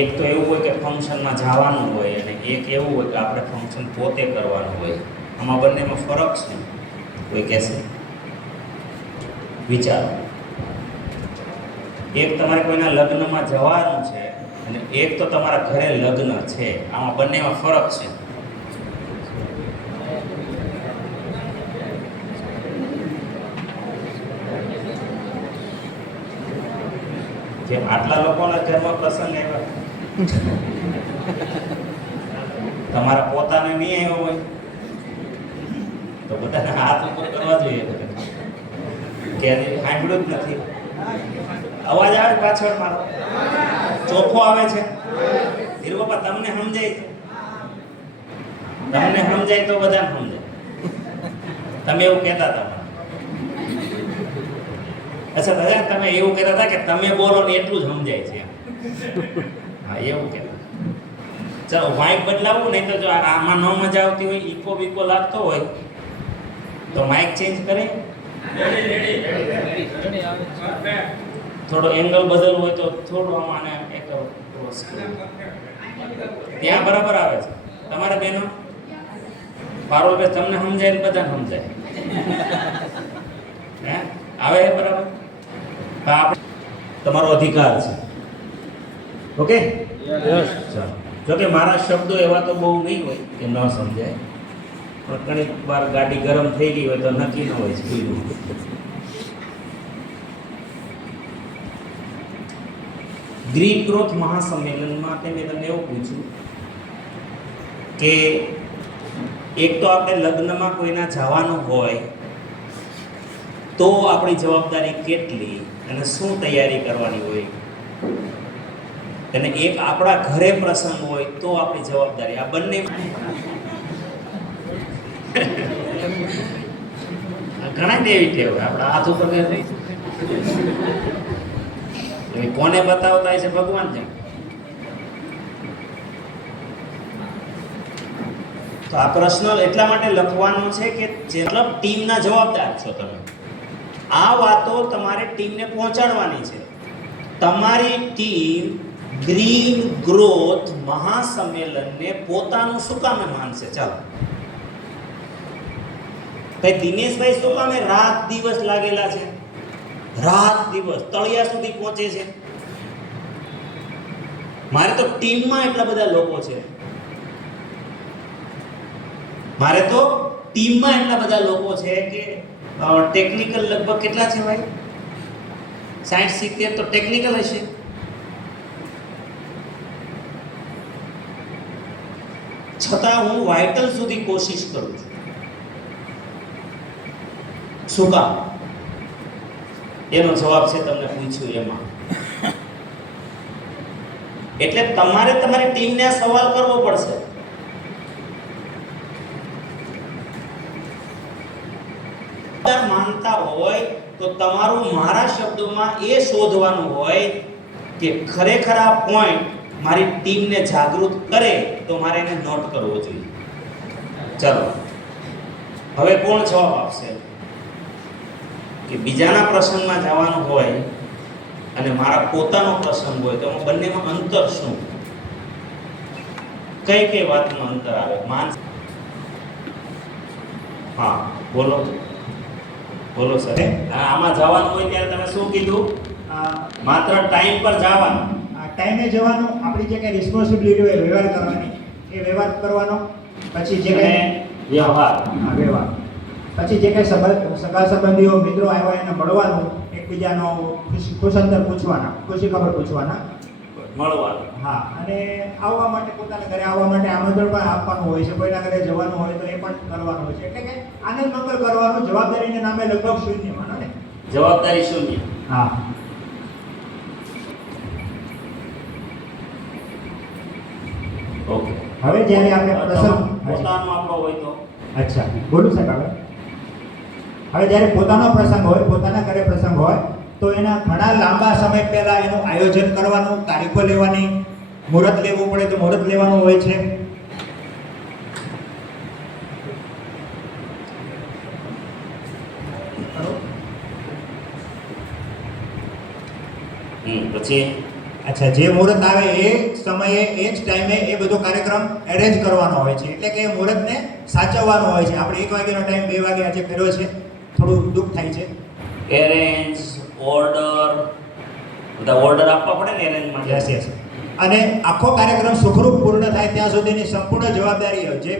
એક તો એવું હોય કે ફંક્શનમાં જવાનું હોય અને એક એવું હોય કે આપણે ફંક્શન પોતે કરવાનું હોય. આમાં બંનેમાં ફરક છે કોઈ કહેશે? વિચારો. એક તમારે કોઈના લગ્નમાં જવાનું છે અને એક તો તમારા ઘરે લગ્ન છે. આમાં બંનેમાં ફરક છે. જે આટલા લોકોના ઘરમાં પ્રસંગ આવ્યા, તમારા પોતાને નહીં આવ્યો હોય તો બધાને હાથ ઉપર કરવા જોઈએ કે સાંભળ્યું જ નથી. અવાજ આવે પાછળ મારો? ચોખ્ખો આવે છે? ધીરુબાપા તમને સમજાય છે? તમને સમજાય તો બધાને સમજાય. તમે એવું કહેતા હતા. અચ્છા દાદા, તમે એવું કહેતા હતા કે તમે બોલો ને એટલું જ સમજાય છે. હા, એવું કહેતા. ચાલો માઇક બદલાવું, નહીં તો જો આમાં ન મજા આવતી હોય, ઈકો બીકો લાગતો હોય તો માઇક ચેન્જ કરે. થોડો એંગલ બદલવો હોય તો થોડું આમાં એક ત્યાં બરાબર આવે છે. તમારે બેનો પારોલભાઈ તમને સમજાય ને બધા સમજાય હે? આવે બરાબર? તમારો અધિકાર છે. ઓકે? ચાલો. જોકે મારા શબ્દો એવા તો બહુ નહીં હોય કે ન સમજાય, પણ ઘણી વાર ગાડી ગરમ થઈ ગઈ હોય તો નક્કી ન હોય છે. ગ્રીન ગ્રોથ મહાસંમેલનમાં મેં તમને એવું પૂછ્યું કે એક તો આપણે લગ્નમાં કોઈના જવાનું હોય તો આપણી જવાબદારી કેટલી અને શું તૈયારી કરવાની હોય, અને એક આપણા ઘરે પ્રસંગ હોય તો આપણી જવાબદારી. આ બંને ઘણા દેવી ટેવ આપણા હાથ ઉપર કોને બતાવતા છે ભગવાન છે. તો આ પ્રશ્ન એટલા માટે લખવાનો છે કે મતલબ ટીમના જવાબદાર છો તમે. આ વાતો તમારે ટીમને પહોંચાડવાની છે. તમારી ટીમ ગ્રીન ગ્રોથ મહાસંમેલનને પોતાનું શું કામે માનશે? ચાલો ભાઈ, દિનેશભાઈ શું કામે રાત દિવસ લાગેલા છે? રાત દિવસ તળિયા સુધી પહોંચે છે. મારે તો ટીમમાં એટલા બધા લોકો છે. મારે તો ટીમમાં એટલા બધા લોકો છે કે ટેકનિકલ લગભગ કેટલા છે ભાઈ? 60-70 તો ટેકનિકલ હશે. છતાં હું વાઇટલ સુધી કોશિશ કરું છું. શું કામ? એનો જવાબ છે તમને પૂછ્યું એમાં. એટલે તમારે તમારી ટીમને આ સવાલ કરવો પડશે. માનતા હોય તો તમારું મારા શબ્દોમાં એ શોધવાનું હોય કે ખરેખર આ પોઈન્ટ મારી ટીમને જાગૃત કરે તો મારે એને નોટ કરવો જોઈએ. ચાલો, હવે કોણ જવાબ આપશે? કે બીજાના પ્રસંગમાં જવાનું હોય અને મારા પોતાનો પ્રસંગ હોય તો બંનેમાં અંતર શું? કઈ કઈ વાતમાં અંતર આવે? હા, બોલો બોલો સર. આમાં જવાનું હોય ત્યારે તમે શું કીધું? માત્ર ટાઈમ પર જવાનું. ટાઈમે જવાનું, આપણી જે કંઈ રિસ્પોન્સિબિલિટી હોય વ્યવહાર કરવાની એ વ્યવહાર કરવાનો. પછી જે કંઈ વ્યવહાર, વ્યવહાર પછી જે કંઈ સગા સંબંધીઓ મિત્રો આવ્યા એને મળવાનું, એકબીજાનો ખુશંદર પૂછવાના, ખુશી ખબર પૂછવાના, મળવાનું. હા, અને આવવા માટે પોતાના ઘરે આવવા માટે આમંત્રણ પણ આપવાનું હોય છે. કોઈના ઘરે જવાનું હોય તો એ પણ કરવાનું હોય છે. એટલે કે આનંદ મંગલ કરવાનું. જવાબદારીના નામે લગભગ શૂન્ય માનો ને. જવાબદારી શૂન્ય. હા. ઓકે. હવે જ્યારે આપણે પ્રસંગ પોતાનો આપણો હોય તો અચ્છા બોલું સાહેબ. હવે જ્યારે પોતાનો પ્રસંગ હોય, પોતાના ઘરે પ્રસંગ હોય તો એના ઘણા લાંબા સમય પહેલા એનું આયોજન કરવાનું, તારીખો લેવાની, મુહૂર્ત લેવું પડે તો મુહૂર્ત લેવાનું હોય છે. પછી અચ્છા, જે મુહૂર્ત આવે એ સમયે એ જ ટાઈમે એ બધો કાર્યક્રમ એરેન્જ કરવાનો હોય છે, એટલે કે એ મુહૂર્તને સાચવવાનો હોય છે. આપણે 1 વાગ્યાનો ટાઈમ 2 વાગે આજે કર્યો છે, થોડું દુઃખ થાય છે. એરેન્જ ઓર્ડર, બધા ઓર્ડર આપવા પડે ને એરેન્જ માટે. Yes yes. અને આખો કાર્યક્રમ સુખરૂપ પૂર્ણ થાય ત્યાં સુધીની સંપૂર્ણ જવાબદારી જે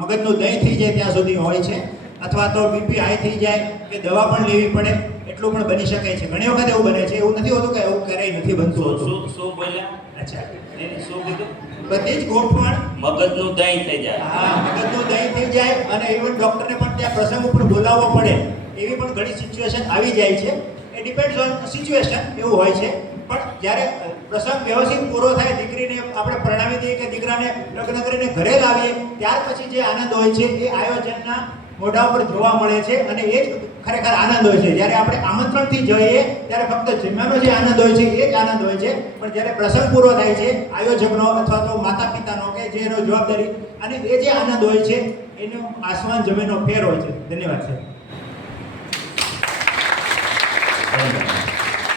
મગજનું દહીં થઈ જાય ત્યાં સુધી હોય છે, અથવા તો બીપી હાઈ થઈ જાય કે દવા પણ લેવી પડે એટલું પણ બની શકે છે. ઘણી વખત એવું બને છે, એવું નથી હોતું કે એવું ક્યારેય નથી બનતું હોતું. શું બોલ્યા? અચ્છા, એને શું કીધું? બધી જ ગોઠવણ મગજનું દહીં થઈ જાય. હા, મગજનું દહીં થઈ જાય અને ઇવન ડોક્ટરને પણ ત્યાં પ્રસંગ ઉપર બોલાવવો પડે એવી પણ ઘણી સિચ્યુએશન આવી જાય છે. એ ડિપેન્ડ્સ ઓન સિચ્યુએશન, એવું હોય છે. પણ જ્યારે પ્રસંગ વ્યવસ્થિત પૂરો થાય, દીકરીને આપણે પરણાવી દઈએ કે દીકરાને લગ્ન કરીને ઘરે લાવીએ, ત્યાર પછી જે આનંદ હોય છે એ આયોજનના મોઢા ઉપર જોવા મળે છે અને એ જ ખરેખર આનંદ હોય છે. જ્યારે આપણે આમંત્રણથી જઈએ ત્યારે ફક્ત જમવાનો જે આનંદ હોય છે એ જ આનંદ હોય છે, પણ જ્યારે પ્રસંગ પૂરો થાય છે આયોજકનો અથવા તો માતા પિતાનો કે જે એનો જવાબદારી, અને એ જે આનંદ હોય છે એનો આસમાન જમીનનો ફેર હોય છે. ધન્યવાદ સાહેબ.